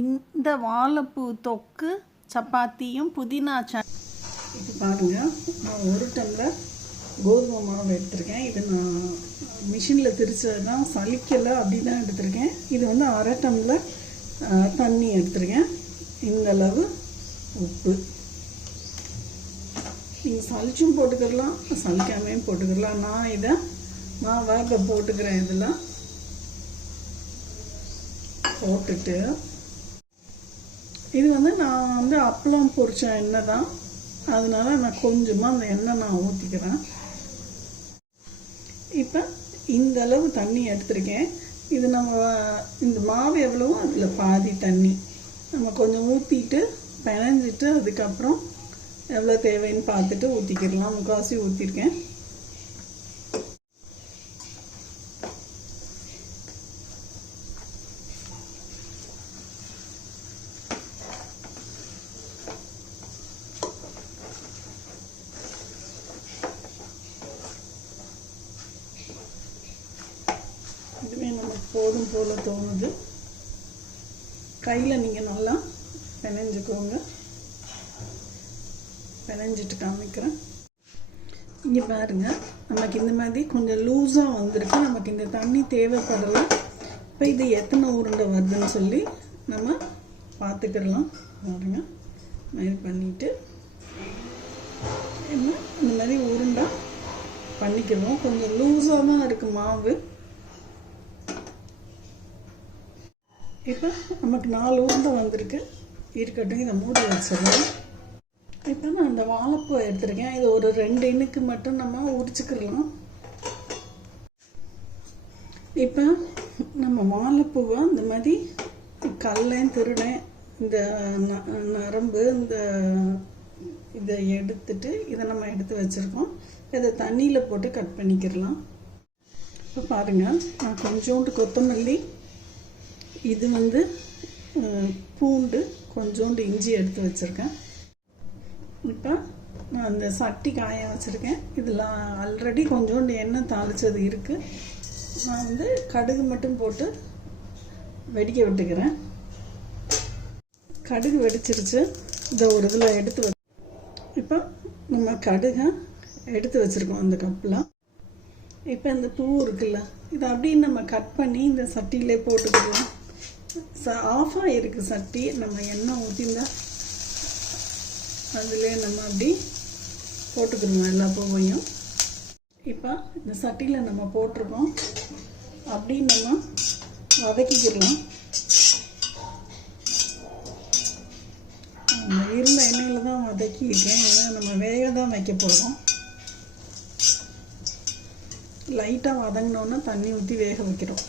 இந்த வாழைப்பூ தொக்கு சப்பாத்தியும் புதினா ச இது பாருங்கள் நான் ஒரு டம்ளர் கோதுமை மாவு எடுத்திருக்கேன். இது நான் மிஷினில் திரிச்சது தான் சலிக்கலை அப்படி தான் எடுத்திருக்கேன். இது வந்து அரை டம்ளர் தண்ணி எடுத்திருக்கேன். இந்த அளவு உப்பு. நீங்கள் சலிச்சும் போட்டுக்கிடலாம் சலிக்காமையும் போட்டுக்கிடலாம் நான் இதை மாவை இப்போ போட்டுக்கிறேன் இதெல்லாம். போட்டுட்டு இது வந்து நான் வந்து அப்பளம் பொரிச்ச எண்ணெய் தான். அதனால நான் கொஞ்சமாக அந்த எண்ணெய் நான் ஊற்றிக்கிறேன் இப்போ இந்த அளவு தண்ணி எடுத்திருக்கேன். இது நம்ம இந்த மாவு எவ்வளவோ அதில் பாதி தண்ணி. நம்ம கொஞ்சம் ஊற்றிட்டு பிணைஞ்சிட்டு அதுக்கப்புறம் எவ்வளோ தேவைன்னு பார்த்துட்டு ஊற்றிக்கிடலாம் முக்காசி ஊற்றிருக்கேன் இதுவே நமக்கு போதும் போல தோணுது கையில் நீங்கள் நல்லா பிணைஞ்சுக்கோங்க. பிணைஞ்சிட்டு காமிக்கிறேன். இங்கே பாருங்க நமக்கு இந்த மாதிரி கொஞ்சம் லூஸாக வந்திருக்கு. நமக்கு இந்த தண்ணி தேவைப்படலை. இப்போ இது எத்தனை உருண்டை வருதுன்னு சொல்லி நம்ம பார்த்துக்கிடலாம். பாருங்க மாதிரி பண்ணிட்டு இந்த மாதிரி உருண்டை பண்ணிக்கிறோம் கொஞ்சம் லூஸாக தான் இருக்குது மாவு. இப்போ நமக்கு நாலு உருண்டை வந்திருக்கு. இருக்கட்டும் இதை மூடி வச்சிடலாம். இப்போ நான் அந்த வாழைப்பூ எடுத்திருக்கேன். இது ஒரு ரெண்டு இன்னுக்கு மட்டும் நம்ம உரிச்சுக்கிடலாம். இப்போ நம்ம வாழைப்பூவை இந்த மாதிரி கல்லேன் திருடேன் இந்த ந- நரம்பு இந்த இதை எடுத்துட்டு இதை நம்ம எடுத்து வச்சுருக்கோம். இதை தண்ணியில் போட்டு கட் பண்ணிக்கிடலாம். இப்போ பாருங்கள் நான் கொஞ்சோண்டு கொத்தமல்லி இது வந்து பூண்டு கொஞ்சோண்டு இஞ்சி எடுத்து வச்சுருக்கேன். இப்போ நான் அந்த சட்டி காய வச்சுருக்கேன். இதில் ஆல்ரெடி கொஞ்சோண்டு எண்ணெய் தாளித்தது இருக்குது நான் வந்து கடுகு மட்டும் போட்டு வெடிக்க விட்டுக்கிறேன். கடுகு வெடிச்சிருச்சு. இதை ஒரு இதில் எடுத்து வச்சு இப்போ நம்ம கடுகை எடுத்து வச்சுருக்கோம் அந்த கப்பில். இப்போ இந்த பூ இருக்குல்ல இதை அப்படியே நம்ம கட் பண்ணி இந்த சட்டியிலே போட்டுக்கலாம் ச ஆஃபாக இருக்குது சட்டி. நம்ம எண்ணெய் ஊற்றிருந்தா அதிலே நம்ம அப்படி போட்டுக்கிறோம் எல்லா பூவையும். இப்போ இந்த சட்டியில் நம்ம போட்டிருக்கோம். அப்படி நம்ம வதக்கிக்கிடலாம் இருந்த எண்ணெயில் தான் வதக்கியிருக்கேன் ஏன்னா நம்ம வேக தான் வைக்க போகிறோம் லைட்டாக வதங்கினோன்னா தண்ணி ஊற்றி வேக வைக்கிறோம்.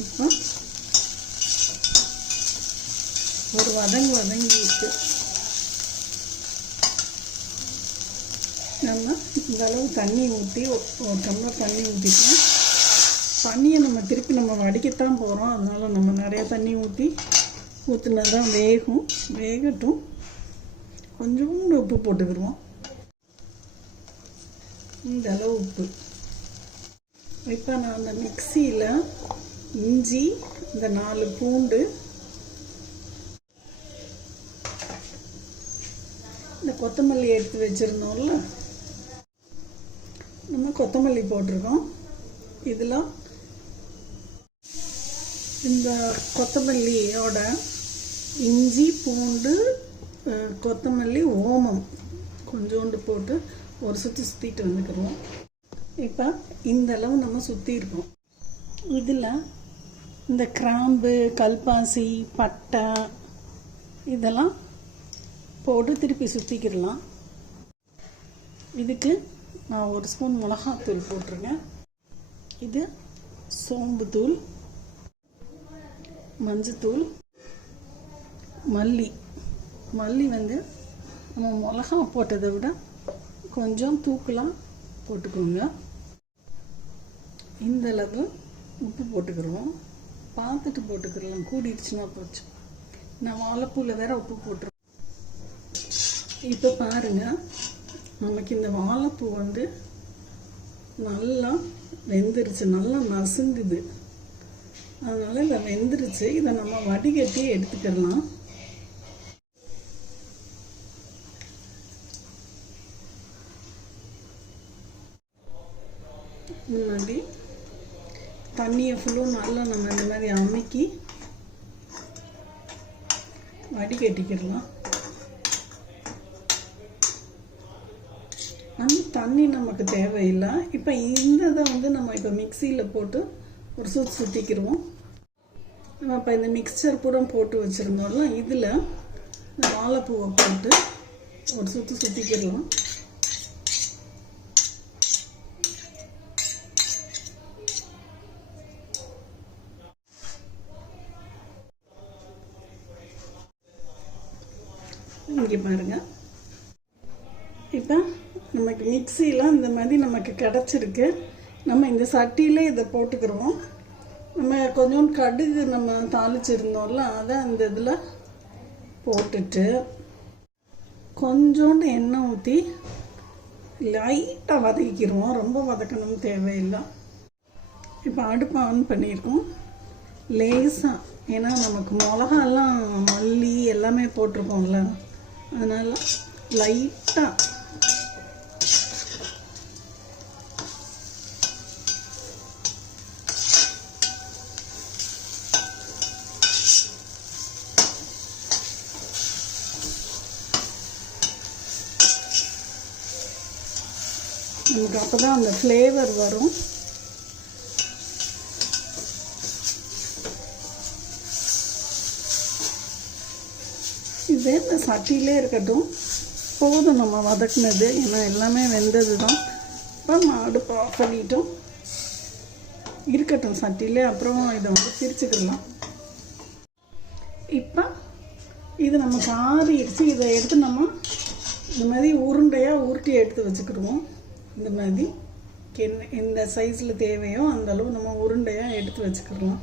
இப்போ ஒரு வதங்கு வதங்கிட்டு நம்ம இந்த அளவு தண்ணி ஊற்றி ஒரு டம்ளர் தண்ணி ஊற்றிட்டோம் தண்ணியை நம்ம திருப்பி நம்ம வடிக்கத்தான் போகிறோம் அதனால நம்ம நிறைய தண்ணி ஊற்றி ஊற்றினா தான் வேகும். வேகட்டும். கொஞ்சோண்டு உப்பு போட்டுக்கிடுவோம். இந்த அளவு உப்பு. இப்போ நான் அந்த மிக்சியில் இஞ்சி இந்த நாலு பூண்டு இந்த கொத்தமல்லி எடுத்து வச்சுருந்தோம்ல நம்ம கொத்தமல்லி போட்டிருக்கோம். இதில் இந்த கொத்தமல்லியோட இஞ்சி பூண்டு கொத்தமல்லி ஓமம் கொஞ்சோண்டு போட்டு ஒரு சுற்றி சுற்றிட்டு வந்துக்கிறோம் இப்போ இந்த அளவு நம்ம சுற்றி இருக்கோம் இதில் இந்த கிராம்பு கல்பாசி பட்டை இதெல்லாம் போட்டு திருப்பி சுற்றிக்கிடலாம் இதுக்கு நான் ஒரு ஸ்பூன் மிளகாத்தூள் போட்டிருக்கேன். இது சோம்புத்தூள் மஞ்சத்தூள் மல்லி. மல்லி வந்து நம்ம மிளகா போட்டதை விட கொஞ்சம் தூக்கலாக போட்டுக்கோங்க. இந்த அளவு உப்பு போட்டுக்கிறோம். பார்த்துட்டு போட்டுக்கிறலாம். கூடிடுச்சுன்னா போச்சு. நான் வாழைப்பூவில் வேற உப்பு போட்டுருவேன் இப்போ பாருங்க. நமக்கு இந்த வாழைப்பூ வந்து நல்லா வெந்துருச்சு. நல்லா நசுங்குது. அதனால் இதை வெந்துருச்சு. இதை நம்ம வடிகட்டி எடுத்துக்கிடலாம் முன்னாடி தண்ணியை ஃபுல்லும் நல்லா நம்ம இந்த மாதிரி அமுக்கி வடிகட்டிக்கிடலாம். அந்த தண்ணி நமக்கு தேவையில்லை. இப்போ இந்த இதை வந்து நம்ம இப்போ மிக்சியில் போட்டு ஒரு சுற்றி சுற்றிக்கிடுவோம் நம்ம இப்போ இந்த மிக்சர் பூரா போட்டு வச்சுருந்தோம்ல இதில் இந்த வாழைப்பூவை போட்டு ஒரு சுற்று சுற்றிக்கிடலாம் ஆக்கி பாருங்க. இப்போ நமக்கு மிக்சிலாம் இந்த மாதிரி நமக்கு கிடச்சிருக்கு. நம்ம இந்த சட்டியில் இதை போட்டுக்கிறோம். நம்ம கொஞ்சோண்டு கடுகு நம்ம தாளிச்சிருந்தோம்ல அதை அந்த இதில் போட்டுட்டு கொஞ்சோண்டு எண்ணெய் ஊற்றி லைட்டாக வதக்கிக்கிறோம். ரொம்ப வதக்கணும் தேவையில்லை. இப்போ அடுப்பை ஆன் பண்ணியிருக்கோம். லேசாக ஏன்னா நமக்கு மிளகாலாம் மல்லி எல்லாமே போட்டிருக்கோம்ல. அதனால் லைட்டாக நமக்கு அப்போ தான் அந்த ஃப்ளேவர் வரும். இது இந்த சட்டியிலே இருக்கட்டும் போதும் நம்ம வதக்குனது. ஏன்னா எல்லாமே வெந்தது தான் இப்போ நம்ம அடுப்பு ஆஃப் பண்ணிட்டோம். இருக்கட்டும் சட்டியிலே. அப்புறம் இதை வந்து பிரிச்சுக்கிடலாம் இப்போ இது நமக்கு ஆறிடுச்சு இதை எடுத்து நம்ம இந்த மாதிரி உருண்டையாக உருட்டி எடுத்து வச்சுக்கிடுவோம். இந்த மாதிரி. என்ன எந்த சைஸில் தேவையோ அந்தளவு நம்ம உருண்டையாக எடுத்து வச்சுக்கிடலாம்.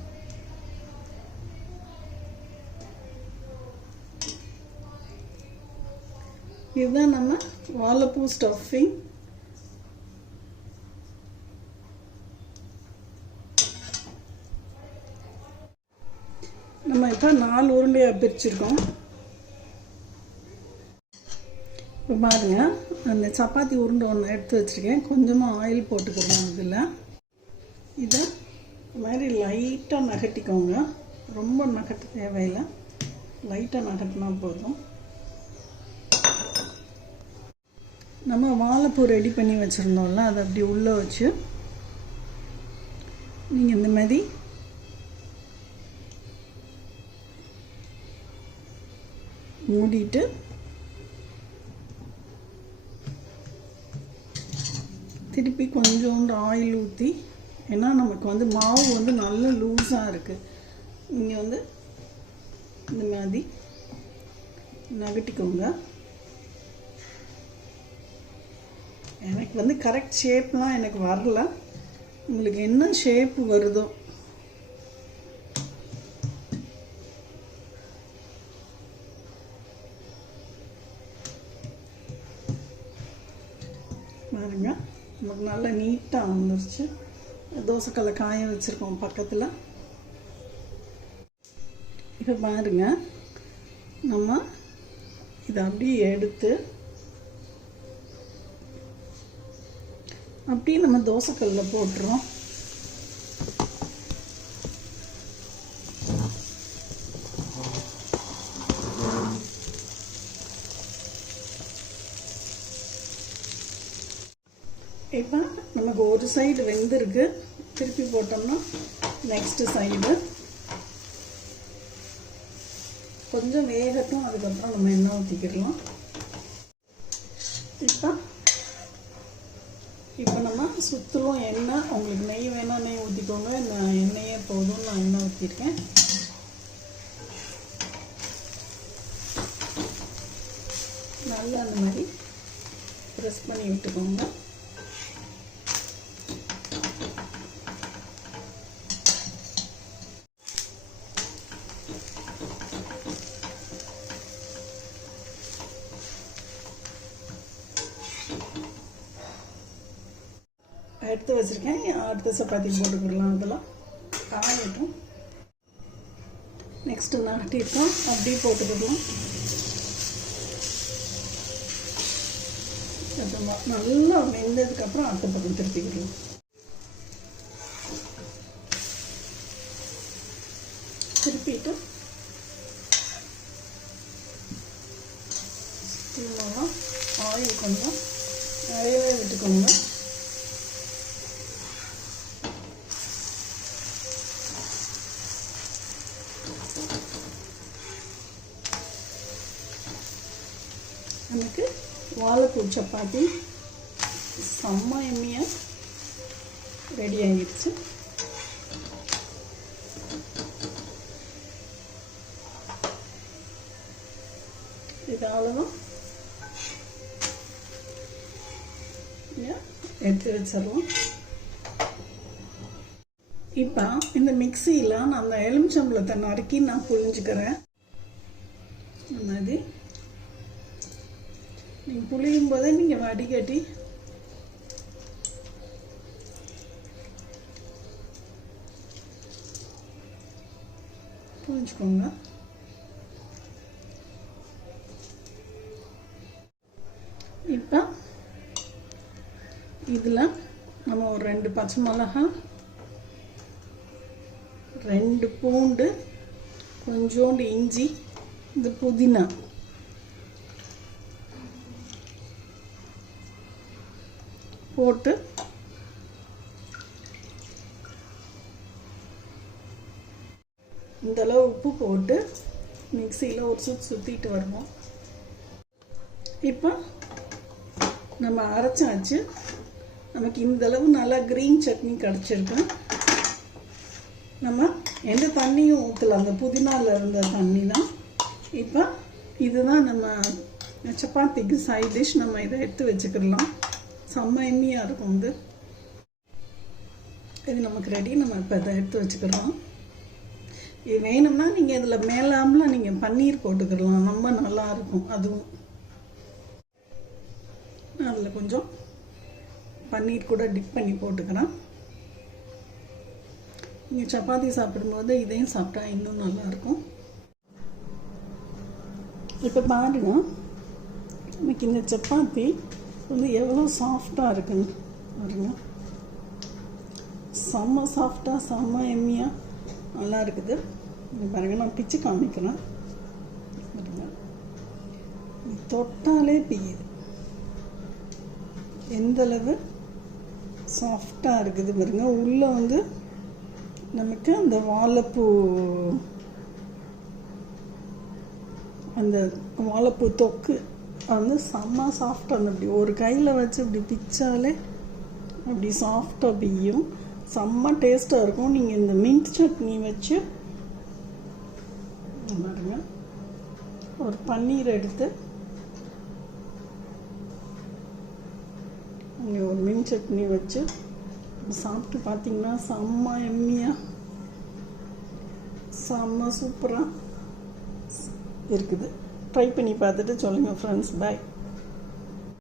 இதுதான் நம்ம வாழைப்பூ ஸ்டஃபிங் நம்ம இப்போ நாலு உருண்டையாக பிரிச்சிருக்கோம். இப்போ பாருங்க அந்த சப்பாத்தி உருண்டை ஒன்று எடுத்து வச்சுருக்கேன். கொஞ்சமாக ஆயில் போட்டுக்கிறோம் இதில் இதை மாதிரி லைட்டாக நகட்டிக்கோங்க ரொம்ப நகட்ட தேவையில்லை. லைட்டாக நகட்டினா போதும். நம்ம வாழைப்பூ ரெடி பண்ணி வச்சுருந்தோம்ல அதை அப்படி உள்ளே வச்சு நீங்கள் இந்த மாதிரி மூடிட்டு திருப்பி கொஞ்சோண்டு ஆயில் ஊற்றி ஏன்னா நமக்கு வந்து மாவு வந்து நல்ல லூஸாக இருக்குது இங்கே வந்து இந்த மாதிரி நகட்டிக்கோங்க. எனக்கு வந்து கரெக்ட் ஷேப்லாம் எனக்கு வரல. உங்களுக்கு என்ன ஷேப் வருதோ. பாருங்க நமக்கு நல்லா நீட்டாக வந்துருச்சு. தோசைக்கல்லை காய வச்சுருக்கோம் பக்கத்தில். இப்போ பாருங்க. நம்ம இதை அப்படியே எடுத்து அப்படியே நம்ம தோசைக்கல்ல போட்டுறோம். இப்போ நமக்கு ஒரு சைடு வெந்திருக்கு. திருப்பி போட்டோம்னா நெக்ஸ்ட் சைடு கொஞ்சம் வேகட்டும் அதுக்கப்புறம் நம்ம எண்ணெய் ஊற்றிக்கிடலாம் இப்போ இப்போ நம்ம சுற்றுலும் எண்ணெய் உங்களுக்கு நெய் வேணால் நெய் ஊற்றிக்கோங்க நான் எண்ணெயே போதும் நான் எண்ணெய் ஊற்றிருக்கேன் நல்லா அந்த மாதிரி ப்ரெஸ் பண்ணி விட்டுக்கோங்க. எடுத்து வச்சுருக்கேன். அடுத்த சப்பாத்தி போட்டுக்கிடலாம் அதெல்லாம். காயட்டும் நெக்ஸ்ட்டு நாட்டிட்டோம் அப்படியே போட்டுக்கிடலாம் அப்புறமா நல்லா வெந்ததுக்கப்புறம் அடுத்த பக்கம் திருப்பிக்கிடலாம் திருப்பிட்டு ஆயில் கொஞ்சம் நிறையவே விட்டுக்கோங்க நமக்கு அது சப்பாத்தி செம்ம எம்மியாக ரெடி ஆகிடுச்சு. இது அவ்வளோதான் எடுத்து வச்சிடலாம். இப்போ இந்த மிக்சியில் நான் அந்த எலுமிச்சம்பளத்தை நறுக்கி நான் புழிஞ்சுக்கிறேன். இந்த மாதிரி நீங்கள் புளியும் போதே நீங்கள் வடிகட்டி புரிஞ்சுக்கோங்க. இப்போ இதில் நம்ம ஒரு ரெண்டு பச்சை மிளகா ரெண்டு பூண்டு கொஞ்சோண்டு இஞ்சி இந்த புதினா. போட்டு இந்த அளவு உப்பு போட்டு மிக்சியில் ஒரு சுற்றி சுற்றிட்டு வருவோம் இப்போ நம்ம அரைச்சாச்சு. நமக்கு இந்த அளவு நல்லா க்ரீன் சட்னி கிடச்சிருக்கு. நம்ம எந்த தண்ணியும் ஊற்றல அந்த புதினாவில் இருந்த தண்ணி தான். இப்போ இதுதான் நம்ம சப்பாத்திக்கு சைட் டிஷ் நம்ம இதை எடுத்து வச்சுக்கிடலாம். செம்ம எண்ணியாக இருக்கும் வந்து. இது நமக்கு ரெடி நம்ம இப்போ இதை எடுத்து வச்சுக்கிறோம் இது வேணும்னா நீங்கள் இதில் மேலாமலாம் நீங்கள் பன்னீர் போட்டுக்கிடலாம் ரொம்ப நல்லா இருக்கும். அதுவும். அதில் கொஞ்சம் பன்னீர் கூட டிப் பண்ணி போட்டுக்கிறேன். நீங்கள் சப்பாத்தி சாப்பிடும்போது இதையும் சாப்பிட்டா இன்னும் நல்லாயிருக்கும் இப்போ பாருங்க. எனக்கு இந்த சப்பாத்தி வந்து எவ்வளோ சாஃப்டாக இருக்குன்னு பாருங்க. செம்ம சாஃப்டாக செம்ம எம்மியாக நல்லா இருக்குது. பாருங்க நான் பிச்சு காமிக்கிறேன். பாருங்க. தொட்டாலே பெய்யுது. எந்தளவு சாஃப்டாக இருக்குது பாருங்க. உள்ளே வந்து நமக்கு அந்த வாழைப்பூ அந்த வாழைப்பூ தொக்கு வந்து செம்ம சாஃப்டாக அந்த அப்படி ஒரு கையில் வச்சு இப்படி பிச்சாலே அப்படி சாஃப்டாக பிய்யும். செம்ம டேஸ்ட்டாக இருக்கும். நீங்கள் இந்த மின்ட் சட்னி வச்சு பாருங்க. ஒரு பன்னீர் எடுத்து நீங்கள் ஒரு மின் சட்னி வச்சு சாப்பிட்டு பார்த்தீங்கன்னா செம்ம எம்மியாக செம்ம சூப்பராக இருக்குது. ட்ரை பண்ணி பார்த்துட்டு சொல்லுங்கள் ஃப்ரெண்ட்ஸ் பாய்